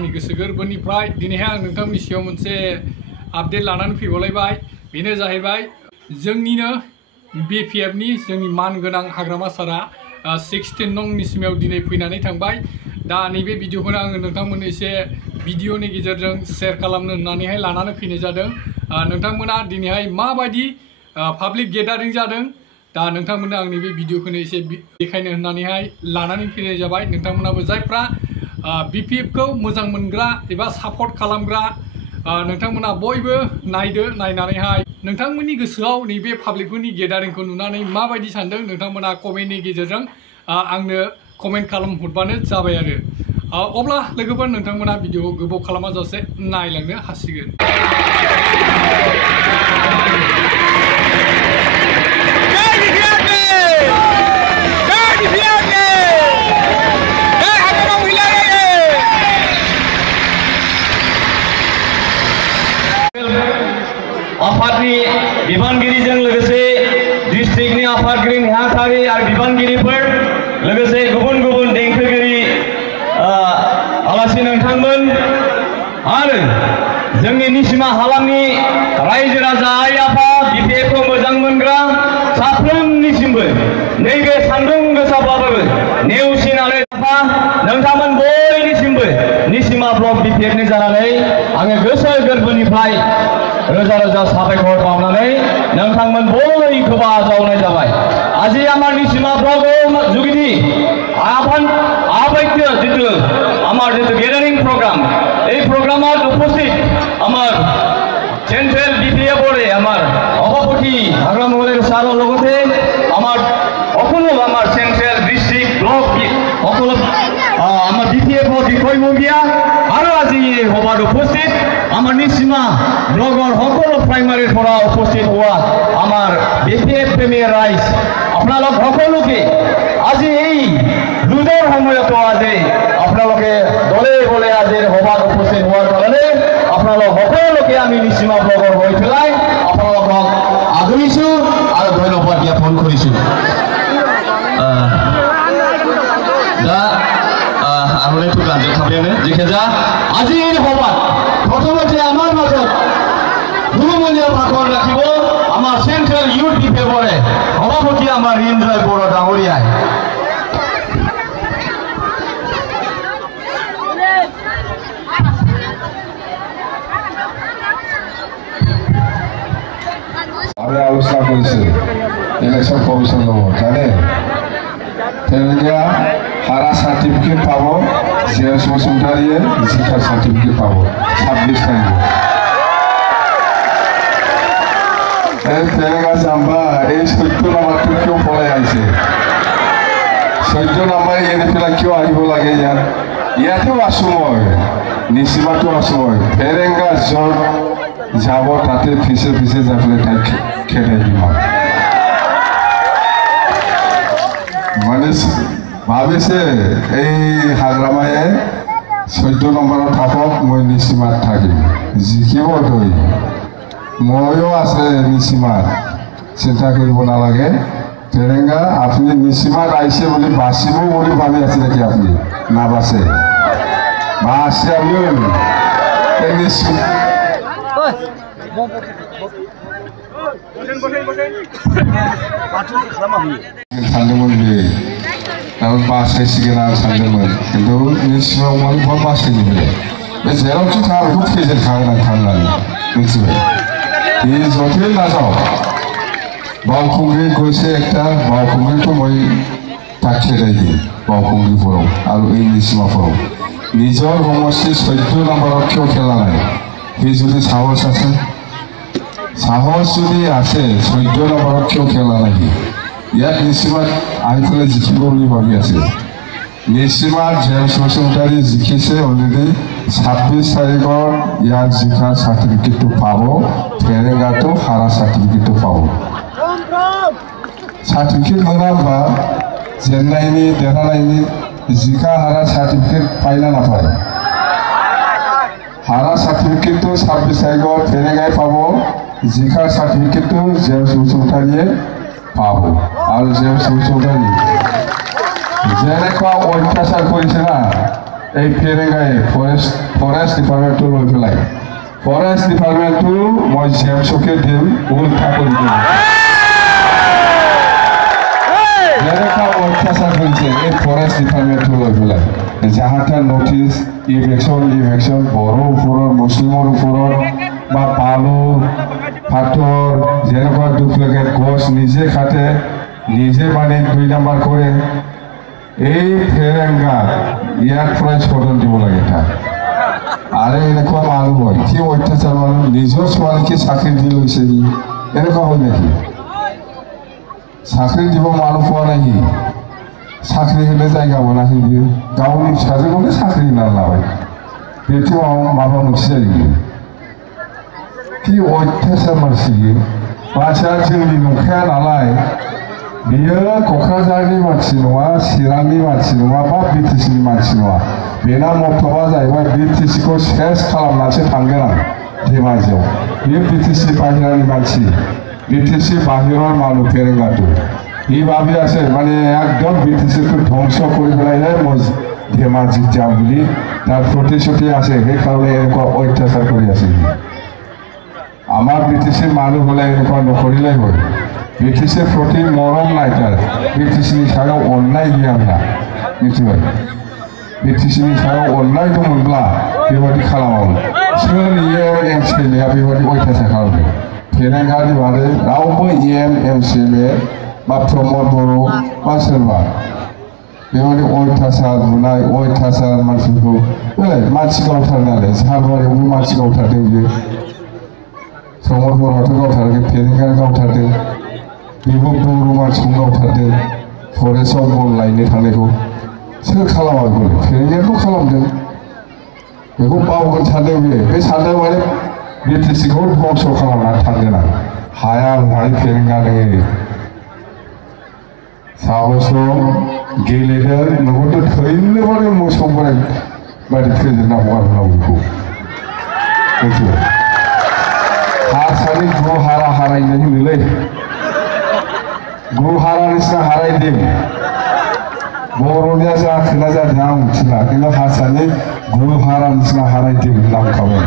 आंनि गोसो गोरबोनिफ्राय दिनैहाय आं नोंथांनि सिगाङाव मोनसे आपडेट लानानै फैबावलायबाय। बेनो जाहैबाय जोंनिनो BPFनि जोंनि मानगोनां हाग्रामा सारा 16 नं निसिमायाव दिनै फैनानै थांबाय। दा नैबे भिडिअखौनो आङो नोंथांमोननो एसे भिडिअनि गेजेरजों शेयार खालामनो होननानैहाय लानानै फैनाय जादों। नोंथांमोना दिनैहाय माबायदि पाब्लिक गेदारिं जादों दा नोंथांमोननो आंनि बे भिडिअखौनो एसे देखायनो होननानैहाय लानानै फैनाय जाबाय। नोंथांमोनाबो जायफ्रा BPFखौ मोजां मोनग्रा एबा सापर्ट खालामग्रा नोंथांमोना बयबो नायदो। नायनानैहाय नोंथांमोननि गोसोआव नैबे पाब्लिकफोरनि गेदारिंखौ नुनानै माबायदि सानदों नोंथांमोना कमेन्टनि गेजेरजों आंनो कमेन्ट खालामहरबानो जाबाय आरो। अब्ला लोगोफोर नोंथांमोना भिडिअखौ गोबाव खालामाजासे नायलांनो हासिगोन। आफादनि बिबानगिरिजों लोगोसे डिस्ट्रिक्टनि आफादगिरि नेहाथारि आरो बिबानगिरिफोर लोगोसे गुबुन गुबुन देंखोगिरि आलासि नोंथांमोन आरो जोंनि निसिमा हालामनि रायजो राजा आइ आफा BPFखौ मोजां मोनग्रा साफ्रोमनिसिमबो नैबे सान्दुं गोसाब्लाबो नेवसिनानै नोंथांमोन बयनिसिमबो निसिमा ब्लक BPFनि जानानै आङो गोसो गोरबोनिफ्राय रोजा रोजा साबायखर बावनानै नोंथांमोन बयखौबो आजावनाय जाबाय। আজি আমার নিসিমা ব্লক যোগেদি আবাইত্য যেটো আমার যেটো গ্যাদারিং প্রোগ্রাম এই প্রোগ্রামত উপস্থিত আমার সেন্ট্রাল BPFৰে আমাৰ সভাপতি হাগ্ৰাম মহোদয় ছাৰৰ লগতে আমাৰ সকলো আমাৰ সেন্ট্ৰাল ডিস্ট্ৰিক্ট ব্লক সকলো আমাৰ BPFৰ বিষয়ববীয়া আৰু আজি এই সভাত উপস্থিত আমাৰ নিসিমা ব্লকৰ সকলো প্ৰাইমাৰীৰ পৰা উপস্থিত হোৱা আমাৰ BPF প্ৰেমী ৰাইজ আপোনালোক সকলোকে আজি এই দুজৰ সময়তো আজি আপোনালোকে দলে বলে আজিৰ সভাত উপস্থিত হোৱাৰ কাৰণে আপোনালোক সকলোকে আমি নিসিমা ব্লকৰ হৈ পেলাই আপোনালোকক আদৰিছোঁ আৰু ধন্যবাদ জ্ঞাপন কৰিছোঁ। दा आर'नाइखौ गानजोबखाबायानो जिखिजाया আজিৰ সভাত প্ৰথমতে আমাৰ মাজত বহুমূলীয়া ভাষণ ৰাখিব আমাৰ সেন্ট্ৰাল ইউথ BPFৰে সভাপতি আমাৰ ৰিঞ্জয় বড়ো ডাঙৰীয়াই। আমি আলোচনা কৰিছোঁ ইলেকশ্যন কমিশ্যন ল'ব জানে তেওঁলোকে হাৰা সাৰ্টিফিকেট পাব জেমস বসুমতাৰিয়ে জিকাৰ সাৰ্টিফিকেট পাব 26 তাৰিখে তেলেঙ্গা জাম্বা এই 14 নম্বৰটো কিয় পলাই আহিছে 14 নম্বৰ এৰি পেলাই কিয় আহিব লাগে ইয়াতো আছো মই নিসিমাতো আছো মই তেলেঙ্গা য'ত যাব তাতে ফিছে ফিছে যাই পেলাই তাইক খেদাই দিম মানে ভাবিছে এই হাগ্ৰামায়ে 14 নম্বৰত থাকক মই নিসিমাত থাকিম জিকিব তই ময়ো আছে নিসিমাত চিন্তা কৰিব নালাগে তেলেঙ্গা আপুনি নিসিমাত আহিছে বুলি বাচিব বুলি ভাবি আছে নেকি আপুনি নাবাচে বাচে আমি सानदोंमोन बे बासायसिगोन आं सानदोंमोन खिन्थु निसिमाव मानो बहा बासायनो बे जेरावखि थाङा बेखौ फेजेनखागोन आं थांनानै मिथिबाय बे जथे नाजाव बावखुंग्रि गयसे একটা बावखुंग्रिखौ মই তাক খেদাই দিম बावखुंग्रिफोराव আৰু এই নিচিমাफोराव নিজৰ সমষ্টি 14 নম্বৰত কিয় খেলা নাই সেই যদি সাহস আছে সাহস যদি আছে 14 নম্বৰত কিয় খেলা নাই ইয়াত নিসিমাত আহি পেলাই জিকিব বুলি ভাবি আছে নিসিমাত জেমস বসুমতাৰী জিকিছে অলৰেডি 26 তাৰিখত ইয়াত জিকা সাৰ্টিফিকেটটো পাব তেলেঙ্গাটো হাৰা সাৰ্টিফিকেটটো পাব সাৰ্টিফিকেট মোনাবা जेन्नायनि देरहानायनि जिका हारा सार्टिफिकेट पाइना नापाय हारा सार्टिफिकेट तो 26 तारिखआव तेलेंगाय पाबो जिका सार्टिफिकेट तो जेम्स बसुमतारीये पाबो आरो जेम्स बसुमतारी जेनेका अत्याचार करिसे ना এই ফেরেঙ্গাই ফরেস্ট ডিপার্টমেন্টটো লৈ পেলাই ফরেস্ট ডিপার্টমেন্টটো মই জেমছকে দিম উল্টা কৰি দিম যেনেকুৱা অত্যাচাৰ হৈছে এই ফৰেষ্ট ডিপাৰ্টমেন্টটো লৈ পেলাই যাহাতা নোটিছ ইভেকশ্যন বড়োৰ ওপৰত মুছলিমৰ ওপৰত বা পালু পাথৰ যেনেকুৱা ডুপ্লিকেট গছ নিজে কাটে নিজে মানে 2 নম্বৰ কৰে এই ফেৰেঙ্গা ইয়াৰ প্ৰাইচ ফটো দিব লাগে তাক আৰে এনেকুৱা মানুহ হয় কি অত্যাচাৰ মানুহ নিজৰ ছোৱালীকে চাকৰি দি লৈছে সি এনেকুৱা হয় নেকি চাকৰি দিব মানুহ পোৱা নাই সি চাকৰি হ'লে জায়গা বনাই দিয়ে গাঁৱৰ फिसाजोखौनो साख्रि होनानै लाबाय बेथ' माबा मोनसे जायो कि अत्याचार मानसि मानसिया जोंनि नंखाया नालाय बियो क'क्राझारनि मानसि नङा चिरांनि मानसि नङा बा बिटिसिनि मानसि नङा बेना मथ'बा जाहैबाय बिटिसिखौ सेस खालामनासो थांगोन आं धेमाजियाव बियो बिटिसि बाहेरानि मानसि बिटिसि बाहेरार मानु फेरेंगाটো ই ভাবি আছে মানে একদম বিটিচিটো ধ্বংস কৰি পেলাইহে মই ধেমাজিত যাম বুলি তাৰ প্ৰতিশ্ৰুতি আছে সেইকাৰণে এনেকুৱা অত্যাচাৰ কৰি আছে আমাৰ বিটিচিৰ মানুহ হ'লে এনেকুৱা নকৰিলেই হয় বিটিচিৰ প্ৰতি মৰম নাই তাৰ বিটিচিनि सायाव अननाय गैयाब्ला मिथिबाय बिटिसिनि सायाव अननाय दंमोनब्ला बेबायदि खालामामोन सोर एमसिएलएआ बेबायदि अत्याचार खालामदों फेरेंगानि बादै रावबो एमसिएलए बा प्रमद बर' बा सोरबा बेबायदि अत्याचार बुनाय अत्याचार मानसिफोरखौ मानसि गावथारनानै झालबारियावबो मानसि गावथारदों बियो प्रमद बर'आथ' गावथाराखै फेरेंगाया गावथारदों बेबो बर' मानसिखौ गावथारदों फरेस्टआव बन लायनो थांनायखौ सोर खालामा बेखौलाय फेरेंगायाथ' खालामदों बेखौ बावगोन सानदों बे सानदों माने बिटिसिखौ ध्वंस खालामनानै थांगोन आं हाया होननानै फेरेंगा नोङो साहस दं गेलेदों नोंखौथ' थैनो माने मोसौ बोराय बायदि फेजेनना हगारनांगौ बेखौ मिथिबाय हारसानि गुहारा हारायनो होनोलै गुहारानिसिना हारायदों बर'निया जाखोना जादों आं मिथिला खिन्थु हारसानि गुहारानिसिना हारायदों नामखाबाय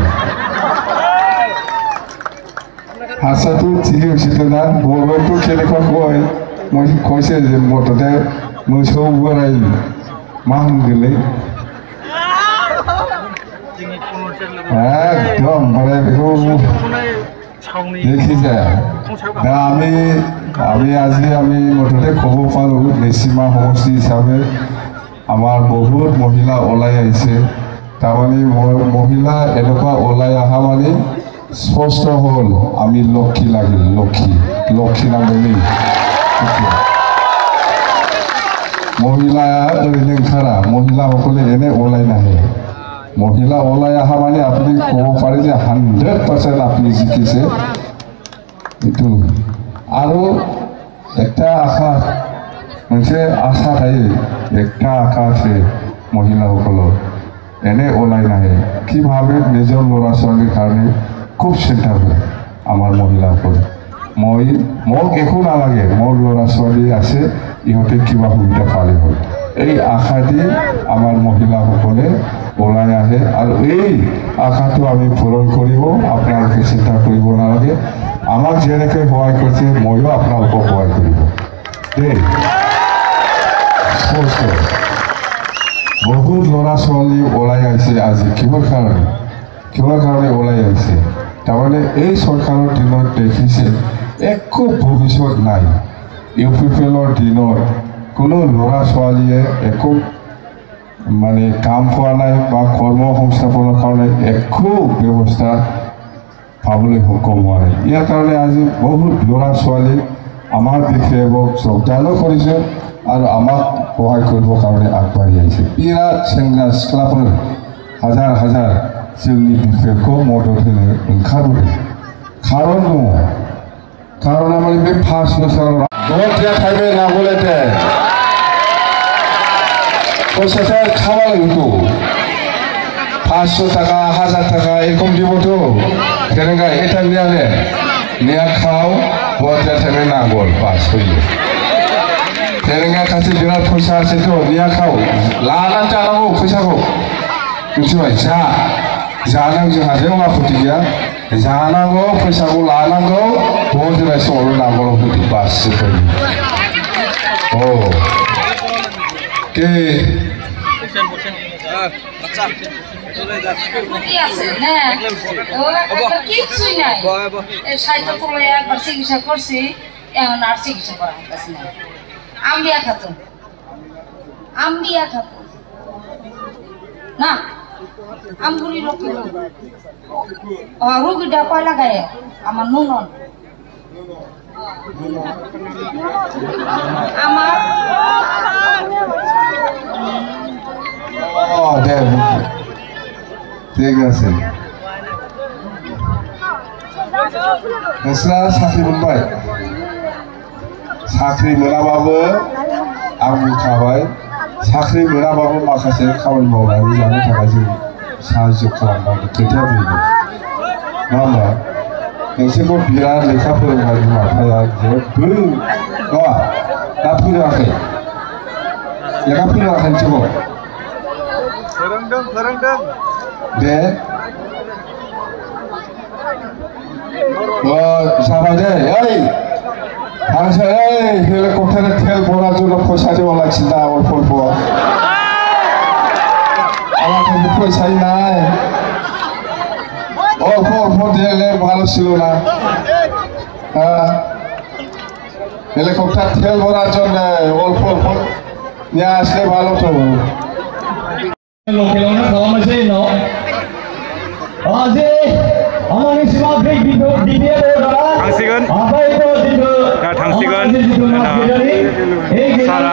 हारसाथ' थिगै होसिगोन ना बर'आथ' केनेकुवाखौहाय कइसे जे मथ'थे मोसौ बोराय मा होनगोनलै एकदम माने बेखौ देखी जाया दा আমি আজি আমি মুঠতে ক'ব পাৰোঁ নেচিমা সমষ্টি হিচাপে আমাৰ বহুত মহিলা ওলাই আহিছে তাৰমানে মহিলা এনেকুৱা ওলাই অহা মানে স্পষ্ট হ'ল আমি লক্ষী লাগিল লক্ষী নামনি মহিলা ओरैनो ओंखारा মহিলাসকলে এনে ওলাই নাহে মহিলা ওলাই অহা মানে আপুনি ক'ব পাৰে যে 100% আপুনি জিকিছে এইটো আৰু একটা আশা मोनसे आशा थायो একটা आशा আছে মহিলাসকলৰ এনে ওলাই নাহে কিভাৱে নিজৰ ল'ৰা ছোৱালীৰ কাৰণে খুব চিন্তা কৰে আমাৰ মহিলাসকলে মোক একো নালাগে মোৰ ল'ৰা ছোৱালী আছে ইহঁতে কিবা সুবিধা পালে হ'ল এই আশা দি আমাৰ মহিলাসকলে ওলাই আহে আৰু এই আশাটো আমি পূৰণ কৰিব আপোনালোকে চিন্তা কৰিব নালাগে আমাক যেনেকৈ সহায় কৰিছে ময়ো আপোনালোকক সহায় কৰিব দেই বহুত ল'ৰা ছোৱালী ওলাই আহিছে আজি কিহৰ কাৰণে ওলাই আহিছে তাৰমানে এই চৰকাৰৰ দিনত দেখিছে একো ভৱিষ্যত নাই ইউপিপিএলৰ দিনত কোনো ল'ৰা ছোৱালীয়ে একো মানে কাম পোৱা নাই বা কৰ্ম সংস্থাপনৰ কাৰণে একো ব্যৱস্থা পাবলৈ সক্ষম হোৱা নাই ইয়াৰ কাৰণে আজি বহুত ল'ৰা ছোৱালী আমাৰ বিশেষক যোগদানো কৰিছে আৰু আমাক সহায় কৰিবৰ কাৰণে আগবাঢ়ি আহিছে বিৰাট सेंग्रा सिख्लाफोर हाजार जोंनि बिफाखौ मदद होनो ओंखारबोदों खारन दङ खारना माने बे 5 बोसोराव दरथिया थाइबे नांगौलेते प्रसेसर खामानिखौ 500 টাকা 1000 টাকা এরকম দিবতো फेरेंगा এটা নিয়া খাও দরथिया थाइबे नांगौ बास হইলো Terenga kasih birat पैसा itu dia kau lanan jalanku पैसाku मिथिबाय जानांगौ जोंहा जेबो आपत्ति गैया जानांगौ पैसाखौ लानांगौ बन्दराय समावल' नांगौल' फैदो बाससो फैयो औ কে কি আছে না ও একটা কিছুই নাই এই সাইতো তোলে একবার চিকিৎসা করছি এখন আর চিকিৎসা করা হচ্ছে না আম্বিয়া খাতুন না আমগুলি রক্ত রোগীটা কয় লাগায় আমার নুনন আমার দে ঠিক আছে नोंस्रा साख्रि मोनबाय साख्रि मोनाबाबो आं बुंखाबाय साख्रि मोनाबाबो माखासे खामानि मावनानै जानो थाखाय जों साहाय्य खालामनांगौ खोथाया बेनो नङा होमबा नोंसोरखौ बिराद लेखा फोरोंबाय बिमा बिफाया जेबो नङा दा फोरोङाखै लेखा फोरोङाखै नोंसोरखौ फोरोंदों दे जाबाय दे ओइ हांसो ओइ हेलिकप्टार तेल बरा जुना फैसा जमा लाखिना अल्प आंहा फैसा নাই অল্প দিলে ভালো ছিল না হেলিকপ্টার তেল ভরার জন্য অল্প নিয়ে আসলে ভালো তো लोकेलावनो खालामनोसै उनाव जे आंनि सिगाङाव बै बिबिए बर्डआ थांसिगोन ओमफ्राय दा थांसिगोन सारा